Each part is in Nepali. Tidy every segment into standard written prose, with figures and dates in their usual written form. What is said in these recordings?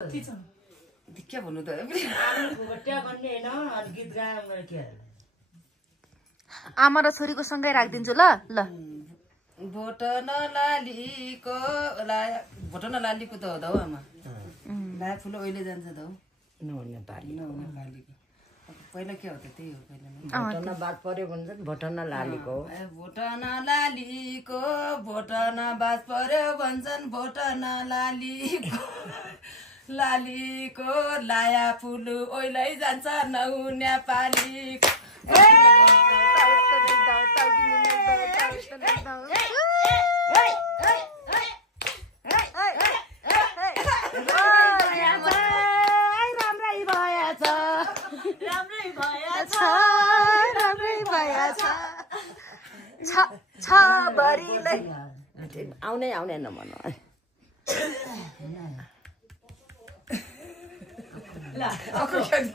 के भन्नु त आमा र छोरीको सँगै राखिदिन्छु ल ल भोटन लालीको भोटन लालीको त हो त हो आमा ला फुल ओइले जान्छ त हो नहुने पाली पहिला के हो त त्यही हो पहिला भोटन बात पर्यो भन्छ भोटन लालीको भोटन लालीको भोटन बात पर्यो भन्छन् भोटन लालीको लालीको लाया फुल ओइलै जान्छ नहुने पाली आउने आउने नभन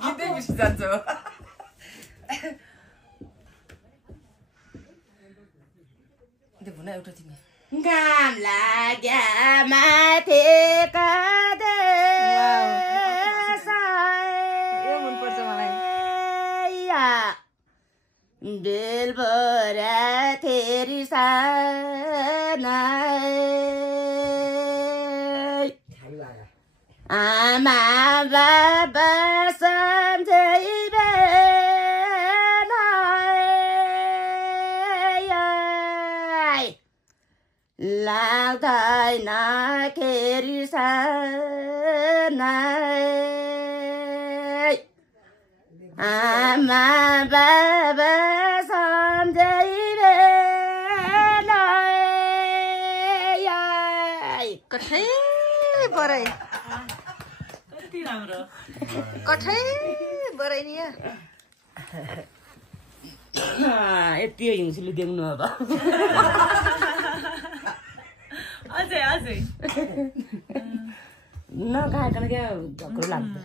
गीतै बिर्सि जान्छ भुना एउटा तिमी घाम लाग्या माथि बेल भरा थेरी आमा बाबा सम्झै लाग्दैन खेरी आमा बाबा कठै बराई कठै बराई नि यति हिउँसुली देख्नु अब अझै अझै नखाइकन क्या झक्रो लाग्छ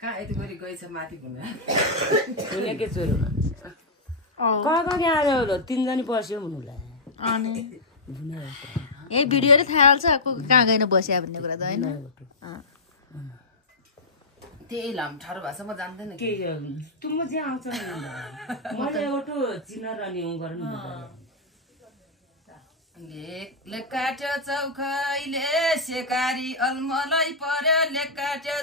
कहाँ यति गरी गएछ माथि भुना के चोरो कहाँ क्या तिनजना बस्यो भन्नुलाई अनि यही भिडियोले थाहा हाल्छ कहाँ गएन बस्या भन्ने कुरा त होइन त्यही लाम ठाडो भाषा म जान्दैन के तुम चाहिँ आउँछ मैले एउटा चिन रनी गर्नु लेकाट्यो चौखैले सेकारी अलमलै पर्यो लेकाट्यो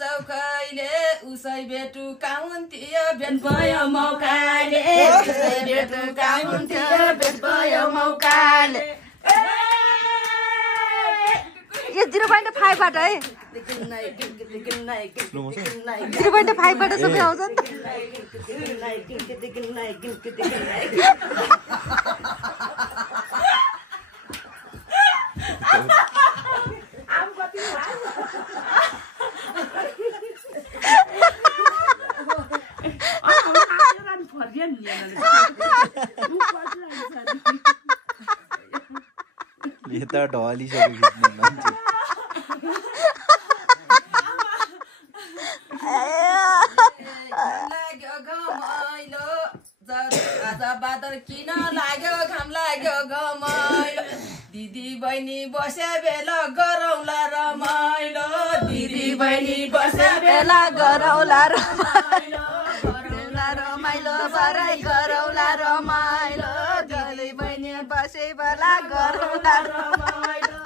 चौखैले उसै बेटु काउन्थ्यो भेट भयो मौकाले उसै बेटु काउन्थ्यो भेट भयो मौकाले यो 0.5 बाट है 0.5 बाट सबै आउँछ नि यो त ढलिसक्यो मान्छे बादल किन लाग्यो घाम लाग्यो घमाइलो दिदी बहिनी बसे बेला गरौला रमाइलो दिदी बहिनी बसे बेला गरौला रमाइलो रमाइलो बराई गरौला रमाइलो दिदी बहिनी बसे बेला गरौला रमाइलो